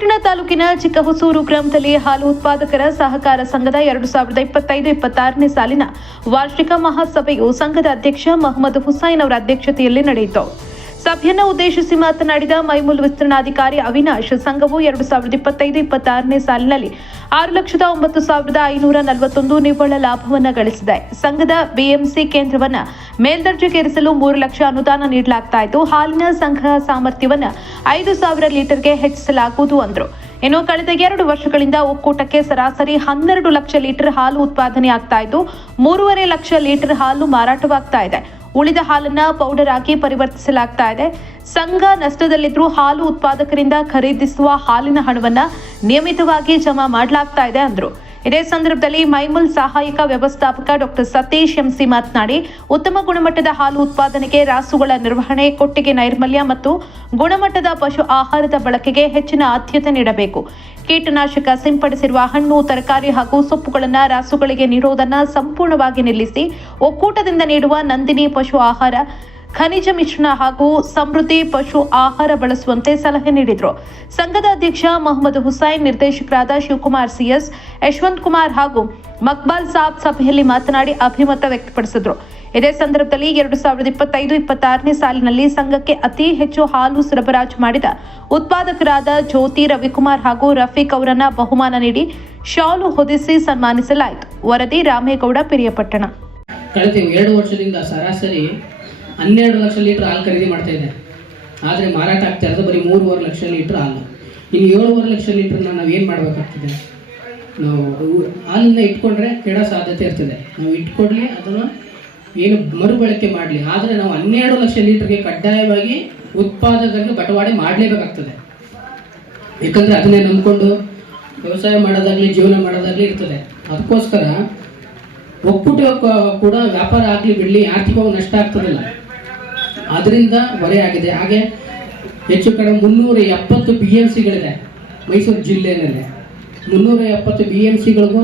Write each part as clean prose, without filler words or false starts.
ಗುಣಮಟ್ಟದ ತಾಲೂಕಿನ ಚಿಕ್ಕಹೊಸೂರು ಗ್ರಾಮದಲ್ಲಿ ಹಾಲು ಉತ್ಪಾದಕರ ಸಹಕಾರ ಸಂಘದ 2025-26ನೇ ಸಾಲಿನ ವಾರ್ಷಿಕ ಮಹಾಸಭೆಯು ಸಂಘದ ಅಧ್ಯಕ್ಷ ಮೊಹಮ್ಮದ್ ಹುಸೈನ್ ಅವರ ಅಧ್ಯಕ್ಷತೆಯಲ್ಲಿ ನಡೆಯಿತು. ಸಭೆಯನ್ನು ಉದ್ದೇಶಿಸಿ ಮಾತನಾಡಿದ ಮೈಮೂಲ್ ವಿಸ್ತರಣಾಧಿಕಾರಿ ಅವಿನಾಶ್, ಸಂಘವು 2025-26ನೇ ಸಾಲಿನಲ್ಲಿ 6,09,541 ನಿವ್ವಳ ಲಾಭವನ್ನು ಗಳಿಸಿದೆ. ಸಂಘದ ಬಿಎಂಸಿ ಕೇಂದ್ರವನ್ನು ಮೇಲ್ದರ್ಜೆಗೇರಿಸಲು 3 ಲಕ್ಷ ಅನುದಾನ ನೀಡಲಾಗುತ್ತಿದ್ದು, ಹಾಲಿನ ಸಂಗ್ರಹ ಸಾಮರ್ಥ್ಯವನ್ನು 5,000 ಲೀಟರ್ಗೆ ಹೆಚ್ಚಿಸಲಾಗುವುದು ಎಂದರು. ಇನ್ನು ಕಳೆದ 2 ವರ್ಷಗಳಿಂದ ಒಕ್ಕೂಟಕ್ಕೆ ಸರಾಸರಿ 12 ಲಕ್ಷ ಲೀಟರ್ ಹಾಲು ಉತ್ಪಾದನೆ ಆಗ್ತಾ ಇದ್ದು, 3.5 ಲಕ್ಷ ಲೀಟರ್ ಹಾಲು ಮಾರಾಟವಾಗ್ತಾ ಇದೆ. ಉಳಿದ ಹಾಲನ್ನ ಪೌಡರ್ ಆಗಿ ಪರಿವರ್ತಿಸಲಾಗ್ತಾ ಇದೆ. ಸಂಘ ನಷ್ಟದಲ್ಲಿದ್ದರೂ ಹಾಲು ಉತ್ಪಾದಕರಿಂದ ಖರೀದಿಸುವ ಹಾಲಿನ ಹಣವನ್ನ ನಿಯಮಿತವಾಗಿ ಜಮಾ ಮಾಡಲಾಗ್ತಾ ಇದೆ ಅಂದರು. ಇದೇ ಸಂದರ್ಭದಲ್ಲಿ ಮೈಮೂಲ್ ಸಹಾಯಕ ವ್ಯವಸ್ಥಾಪಕ ಡಾಕ್ಟರ್ ಸತೀಶ್ ಎಂಸಿ ಮಾತನಾಡಿ, ಉತ್ತಮ ಗುಣಮಟ್ಟದ ಹಾಲು ಉತ್ಪಾದನೆಗೆ ರಾಸುಗಳ ನಿರ್ವಹಣೆ, ಕೊಟ್ಟಿಗೆ ನೈರ್ಮಲ್ಯ ಮತ್ತು ಗುಣಮಟ್ಟದ ಪಶು ಆಹಾರದ ಬಳಕೆಗೆ ಹೆಚ್ಚಿನ ಆದ್ಯತೆ ನೀಡಬೇಕು. ಕೀಟನಾಶಕ ಸಿಂಪಡಿಸಿರುವ ಹಣ್ಣು, ತರಕಾರಿ ಹಾಗೂ ಸೊಪ್ಪುಗಳನ್ನು ರಾಸುಗಳಿಗೆ ನೀಡುವುದನ್ನು ಸಂಪೂರ್ಣವಾಗಿ ನಿಲ್ಲಿಸಿ ಒಕ್ಕೂಟದಿಂದ ನೀಡುವ ನಂದಿನಿ ಪಶು ಆಹಾರ, ಖನಿಜ ಮಿಶ್ರಣ ಹಾಗೂ ಸಮೃದ್ಧಿ ಪಶು ಆಹಾರ ಬಳಸುವಂತೆ ಸಲಹೆ ನೀಡಿದರು. ಸಂಘದ ಅಧ್ಯಕ್ಷ ಮೊಹಮ್ಮದ್ ಹುಸೈನ್, ನಿರ್ದೇಶಕರಾದ ಶಿವಕುಮಾರ್ ಸಿಎಸ್, ಯಶವಂತ್ ಕುಮಾರ್ ಹಾಗೂ ಮಕ್ಬಾಲ್ ಸಾಬ್ ಸಭೆಯಲ್ಲಿ ಮಾತನಾಡಿ ಅಭಿಮತ ವ್ಯಕ್ತಪಡಿಸಿದರು. ಇದೇ ಸಂದರ್ಭದಲ್ಲಿ 2025-26ನೇ ಸಾಲಿನಲ್ಲಿ ಸಂಘಕ್ಕೆ ಅತಿ ಹೆಚ್ಚು ಹಾಲು ಸರಬರಾಜು ಮಾಡಿದ ಉತ್ಪಾದಕರಾದ ಜ್ಯೋತಿ ರವಿಕುಮಾರ್ ಹಾಗೂ ರಫೀಕ್ ಅವರನ್ನ ಬಹುಮಾನ ನೀಡಿ ಶಾಲು ಹೊದಿಸಿ ಸನ್ಮಾನಿಸಲಾಯಿತು. ವರದಿ ರಾಮೇಗೌಡ, ಪಿರಿಯಪಟ್ಟಣ. ಕಳೆದ 2 ವರ್ಷದಿಂದ ಸರಾಸರಿ 12 ಲಕ್ಷ ಲೀಟರ್ ಹಾಲು ಖರೀದಿ ಮಾಡ್ತಾ ಇದೆ. ಆದರೆ ಮಾರಾಟ ಆಗ್ತಾ ಇರೋದು ಬರೀ 3.5 ಲಕ್ಷ ಲೀಟರ್ ಹಾಲು. ಇನ್ನು 7.5 ಲಕ್ಷ ಲೀಟರ್ನ ನಾವು ಏನು ಮಾಡಬೇಕಾಗ್ತದೆ? ನಾವು ಹಾಲನ್ನ ಇಟ್ಕೊಂಡ್ರೆ ಕೆಡೋ ಸಾಧ್ಯತೆ ಇರ್ತದೆ. ನಾವು ಇಟ್ಕೊಡ್ಲಿ ಅದನ್ನು ಏನು ಮರುಬಳಕೆ ಮಾಡಲಿ, ಆದರೆ ನಾವು 12 ಲಕ್ಷ ಲೀಟರ್ಗೆ ಕಡ್ಡಾಯವಾಗಿ ಉತ್ಪಾದಕರಿಗೆ ಬಟವಾಡೆ ಮಾಡಲೇಬೇಕಾಗ್ತದೆ. ಯಾಕಂದರೆ ಅದನ್ನೇ ನಂಬಿಕೊಂಡು ವ್ಯವಸಾಯ ಮಾಡೋದಾಗಲಿ ಜೀವನ ಮಾಡೋದಾಗಲಿ ಇರ್ತದೆ. ಅದಕ್ಕೋಸ್ಕರ ಒಕ್ಕೂಟ ಕೂಡ ವ್ಯಾಪಾರ ಆಗಲಿ ಬಿಡಲಿ ಆರ್ಥಿಕವಾಗಿ ನಷ್ಟ ಆಗ್ತದಿಲ್ಲ, ಅದರಿಂದ ಹೊರೆ ಆಗಿದೆ. ಹಾಗೆ ಹೆಚ್ಚು ಕಡೆ 370 BMCಗಳಿದೆ ಮೈಸೂರು ಜಿಲ್ಲೆಯಲ್ಲಿ. 370 BMCಗಳಿಗೂ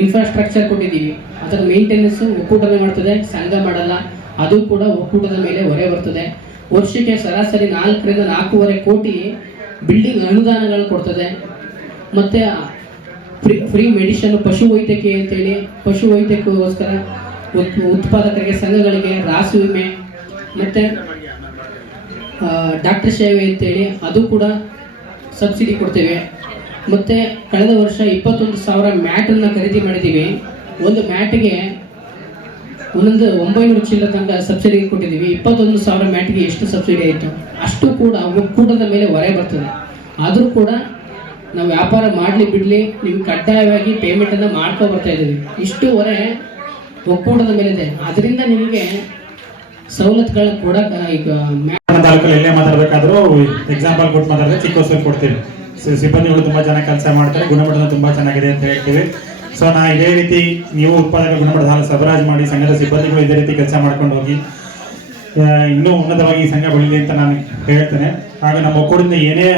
ಇನ್ಫ್ರಾಸ್ಟ್ರಕ್ಚರ್ ಕೊಟ್ಟಿದ್ದೀವಿ. ಅದರ ಮೇಂಟೆನೆನ್ಸ್ ಒಕ್ಕೂಟನೇ ಮಾಡ್ತದೆ, ಸಂಘ ಮಾಡಲ್ಲ. ಅದು ಕೂಡ ಒಕ್ಕೂಟದ ಮೇಲೆ ಹೊರೆ ಬರ್ತದೆ. ವರ್ಷಕ್ಕೆ ಸರಾಸರಿ 4ರಿಂದ 4.5 ಕೋಟಿ ಬಿಲ್ಡಿಂಗ್ ಅನುದಾನಗಳು ಕೊಡ್ತದೆ. ಮತ್ತು ಫ್ರೀ ಮೆಡಿಷನ್, ಪಶು ವೈದ್ಯಕೀಯ ಅಂತೇಳಿ ಪಶು ವೈದ್ಯಕ್ಕೋಸ್ಕರ ಉತ್ಪಾದಕರಿಗೆ, ಸಂಘಗಳಿಗೆ ರಾಸು ವಿಮೆ ಮತ್ತು ಡಾಕ್ಟರ್ ಸೇವೆ ಅಂತೇಳಿ ಅದು ಕೂಡ ಸಬ್ಸಿಡಿ ಕೊಡ್ತೇವೆ. ಮತ್ತು ಕಳೆದ ವರ್ಷ 21,000 ಮ್ಯಾಟನ್ನು ಖರೀದಿ ಮಾಡಿದ್ದೀವಿ. ಒಂದು ಮ್ಯಾಟಿಗೆ 900 ಚಿಲ್ಲರ ತನಕ ಸಬ್ಸಿಡಿ ಕೊಟ್ಟಿದ್ದೀವಿ. 21,000 ಮ್ಯಾಟಿಗೆ ಎಷ್ಟು ಸಬ್ಸಿಡಿ ಆಯಿತು ಅಷ್ಟು ಕೂಡ ಒಕ್ಕೂಟದ ಮೇಲೆ ಹೊರೆ ಬರ್ತದೆ. ಆದರೂ ಕೂಡ ನಾವು ವ್ಯಾಪಾರ ಮಾಡಲಿ ಬಿಡಲಿ ನಿಮ್ಗೆ ಕಡ್ಡಾಯವಾಗಿ ಪೇಮೆಂಟನ್ನು ಮಾಡ್ಕೊ ಬರ್ತಾ ಇದ್ದೀವಿ. ಇಷ್ಟು ಹೊರೆ ಒಕ್ಕೂಟದ ಮೇಲಿದೆ. ಅದರಿಂದ ನಿಮಗೆ ಸವಲತ್ತುಗಳ ಕೊಡಕ್ಕೆ ಈಗ ತಾಲೂಕಲ್ಲಿ ಎಲ್ಲೇ ಮಾತಾಡಬೇಕಾದ್ರೂ ಎಕ್ಸಾಂಪಲ್ ಕೊಟ್ಟು ಮಾತಾಡಿದ್ರೆ ಚಿಕ್ಕವಸೂರು ಕೊಡ್ತೀವಿ. ಸಿಬ್ಬಂದಿಗಳು ತುಂಬ ಚೆನ್ನಾಗಿ ಕೆಲಸ ಮಾಡ್ತಾರೆ, ಗುಣಮಟ್ಟ ತುಂಬ ಚೆನ್ನಾಗಿದೆ ಅಂತ ಹೇಳ್ತೀವಿ. ಸೊ ನಾ ಇದೇ ರೀತಿ ನೀವು ಉತ್ಪಾದಕ ಗುಣಮಟ್ಟದ ಹಾಲು ಸರಬರಾಜು ಮಾಡಿ ಸಂಘದ ಸಿಬ್ಬಂದಿಗಳು ಇದೇ ರೀತಿ ಕೆಲಸ ಮಾಡ್ಕೊಂಡು ಹೋಗಿ ಇನ್ನೂ ಉನ್ನತವಾಗಿ ಈ ಸಂಘ ಬೆಳೀಲಿ ಅಂತ ನಾನು ಹೇಳ್ತೇನೆ. ಹಾಗೆ ನಮ್ಮ ಒಕ್ಕೂಟದಿಂದ ಏನೇ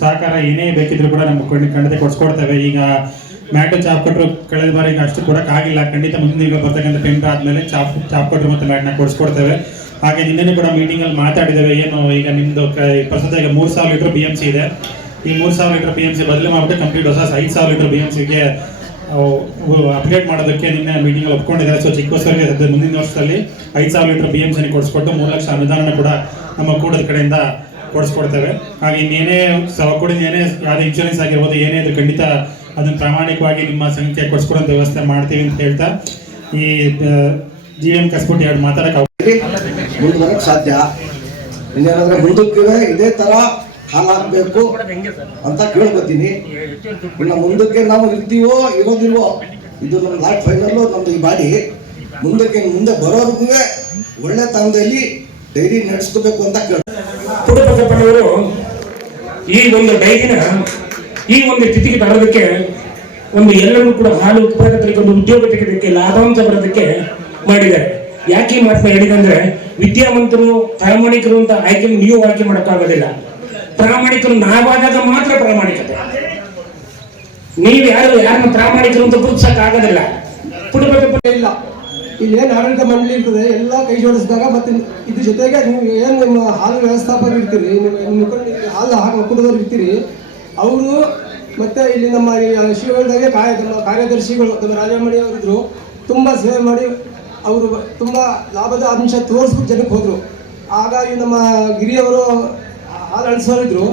ಸಹಕಾರ ಏನೇ ಬೇಕಿದ್ರು ಕೂಡ ನಮ್ಮ ಖಂಡಿತ ಕೊಡಿಸ್ಕೊಡ್ತೇವೆ. ಈಗ ಮ್ಯಾಟು ಚಾಪ್ ಕೊಟ್ಟರು ಕಳೆದ ಬಾರಿ ಅಷ್ಟು ಕೊಡೋಕ್ಕಾಗಿಲ್ಲ. ಖಂಡಿತ ಮುಂದಿನ ಈಗ ಬರ್ತಕ್ಕಂಥ ಪೇಮೆಂಟ್ ಆದಮೇಲೆ ಚಾಪ್ ಕೊಟ್ಟರು ಮತ್ತು ಮ್ಯಾಟ್ನ ಕೊಡಿಸ್ಕೊಡ್ತೇವೆ. ಹಾಗೆ ನಿನ್ನೆ ಕೂಡ ಮೀಟಿಂಗಲ್ಲಿ ಮಾತಾಡಿದ್ದೇವೆ. ಏನು ಈಗ ನಿಮ್ಮದು ಪ್ರಸ್ತುತ ಈಗ 3,000 ಲೀಟರ್ BMC ಇದೆ. ಈ 3,000 ಲೀಟರ್ BMC ಬದಲು ಮಾಡಿಬಿಟ್ಟು ಕಂಪ್ಲೀಟ್ ಹೊಸ 5,000 ಲೀಟರ್ BMCಗೆ ಅಪ್ಡೇಟ್ ಮಾಡೋದಕ್ಕೆ ನಿನ್ನೆ ಮೀಟಿಂಗಲ್ಲಿ ಒಪ್ಕೊಂಡಿದ್ದಾರೆ. ಸೊ ಚಿಕ್ಕವಸೂರಿಗೆ ಮುಂದಿನ ವರ್ಷದಲ್ಲಿ 5,000 ಲೀಟರ್ BMCನ ಕೊಡಿಸ್ಕೊಟ್ಟು 3 ಲಕ್ಷ ಅನುದಾನ ಕೂಡ ನಮ್ಮ ಕೂಡದ ಕಡೆಯಿಂದ ಕೊಡಿಸ್ಕೊಡ್ತೇವೆ. ಹಾಗೆ ಇನ್ನೇನೇ ಒಕ್ಕೂಟದಿಂದ ಏನೇ ಯಾವುದೇ ಇನ್ಶೂರೆನ್ಸ್ ಆಗಿರ್ಬೋದು ಏನೇ ಇದ್ರೂ ಖಂಡಿತ ಅದನ್ನು ಪ್ರಾಮಾಣಿಕವಾಗಿ ನಿಮ್ಮ ಸಂಖ್ಯೆ ಕೊಡಿಸ್ಕೊಡೋಂಥ ವ್ಯವಸ್ಥೆ ಮಾಡ್ತೀವಿ ಅಂತ ಹೇಳ್ತಾ ಈ GM ಕಸ್ಬಿಟ್ಟು 2 ಮಾತಾಡೋಕೆ ಮುಂದುವರಕ್ಕೆ ಸಾಧ್ಯ. ಇನ್ನೇನಾದ್ರೆ ಮುಂದಕ್ಕೆ ಇದೇ ಥರ ಹಾಲಾಗಬೇಕು ಅಂತ ಕೇಳ್ಕೊತೀನಿ. ಇನ್ನು ಮುಂದಕ್ಕೆ ನಾವು ಇರ್ತೀವೋ ಇರೋದಿಲ್ವೋ ಇದು ನಮ್ಮ ಲಾಸ್ಟ್ ಫೈನಲ್ಲು. ನಮ್ಮದು ಈ ಬಾಡಿ ಮುಂದೆ ಬರೋರ್ಗೂ ಒಳ್ಳೆ ತನದಲ್ಲಿ ಡೈರಿ ನಡೆಸ್ಕೋಬೇಕು ಅಂತ ಪುಟ್ಟಪ್ಪನವರು ಈ ಒಂದು ಡೈರಿನ ಈ ಒಂದು ಸ್ಥಿತಿಗೆ ತರೋದಕ್ಕೆ ಒಂದು ಎಲ್ಲರೂ ಕೂಡ ಹಾಲು ಉತ್ಪಾದಕರಿಗೆ ಒಂದು ಉದ್ಯೋಗ ತೆಗೆದಕ್ಕೆ, ಲಾಭಾಂಶ ಬರೋದಕ್ಕೆ ಮಾಡಿದ್ದಾರೆ. ಯಾಕೆ ಈ ಮಾತನ್ನ ಹೇಳಿದಂದ್ರೆ, ವಿದ್ಯಾವಂತರು ಪ್ರಾಮಾಣಿಕರು ಅಂತ ಆಯ್ಕೆ ನೀವು ಆಯ್ಕೆ ಮಾಡೋಕ್ಕಾಗೋದಿಲ್ಲ. ಪ್ರಾಮಾಣಿಕರು ನಾವಾದಾಗ ಮಾತ್ರ ಪ್ರಾಮಾಣಿಕತೆ. ನೀವು ಯಾರನ್ನ ಪ್ರಾಮಾಣಿಕರು ಅಂತ ಗುರುತಿಸಕ್ ಆಗೋದಿಲ್ಲ. ಪುಟ್ಟಪ್ಪ ಇಲ್ಲ, ಇಲ್ಲಿ ಏನು ಆಡಳಿತ ಮಂಡಳಿ ಇರ್ತದೆ ಎಲ್ಲ ಕೈ ಜೋಡಿಸಿದಾಗ ಮತ್ತೆ ಇದ್ರ ಜೊತೆಗೆ ನೀವು ಏನು ನಿಮ್ಮ ಹಾಲು ವ್ಯವಸ್ಥಾಪಕ ಇರ್ತೀರಿ, ನಿಮ್ಮ ಹಾಲು ಒಕ್ಕೂಟದವ್ರು ಇರ್ತೀರಿ, ಅವರು ಮತ್ತು ಇಲ್ಲಿ ನಮ್ಮ ಈ ಶಿವಗಂಗಾಗೆ ನಮ್ಮ ಕಾರ್ಯದರ್ಶಿಗಳು ನಮ್ಮ ರಾಜಮಣಿ ಅವರಿದ್ದರು, ತುಂಬ ಸೇವೆ ಮಾಡಿ ಅವರು ತುಂಬ ಲಾಭದ ಅಂಶ ತೋರಿಸ್ಬಿಟ್ಟು ಜನಕ್ಕೆ ಹೋದರು. ಹಾಗಾಗಿ ನಮ್ಮ ಗಿರಿಯವರು ಹಾಲು ಅಳಿಸೋರಿದ್ರು,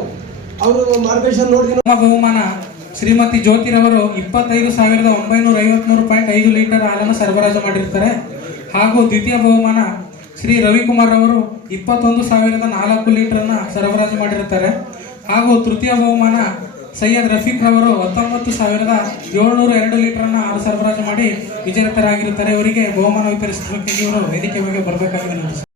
ಅವರು ಮಾರ್ಗದರ್ಶನ ನೋಡಿ ಬಹುಮಾನ ಶ್ರೀಮತಿ ಜ್ಯೋತಿರವರು 25,953.5 ಲೀಟರ್ ಹಾಲನ್ನು ಸರಬರಾಜು ಮಾಡಿರ್ತಾರೆ. ಹಾಗೂ ದ್ವಿತೀಯ ಬಹುಮಾನ ಶ್ರೀ ರವಿಕುಮಾರ್ ಅವರು 21,004 ಲೀಟರನ್ನು ಸರಬರಾಜು ಮಾಡಿರ್ತಾರೆ. ಹಾಗೂ ತೃತೀಯ ಬಹುಮಾನ ಸೈಯದ್ ರಫೀಕ್ ರವರು 19,702 ಲೀಟರನ್ನು ಹಾಲು ಸರಬರಾಜು ಮಾಡಿ ವಿಜೇತರಾಗಿರುತ್ತಾರೆ. ಇವರಿಗೆ ಬಹುಮಾನ ವಿತರಿಸಲಿಕ್ಕೆ ಇವರು ವೇದಿಕೆ ಬಗ್ಗೆ ಬರಬೇಕಾಗಿದೆ.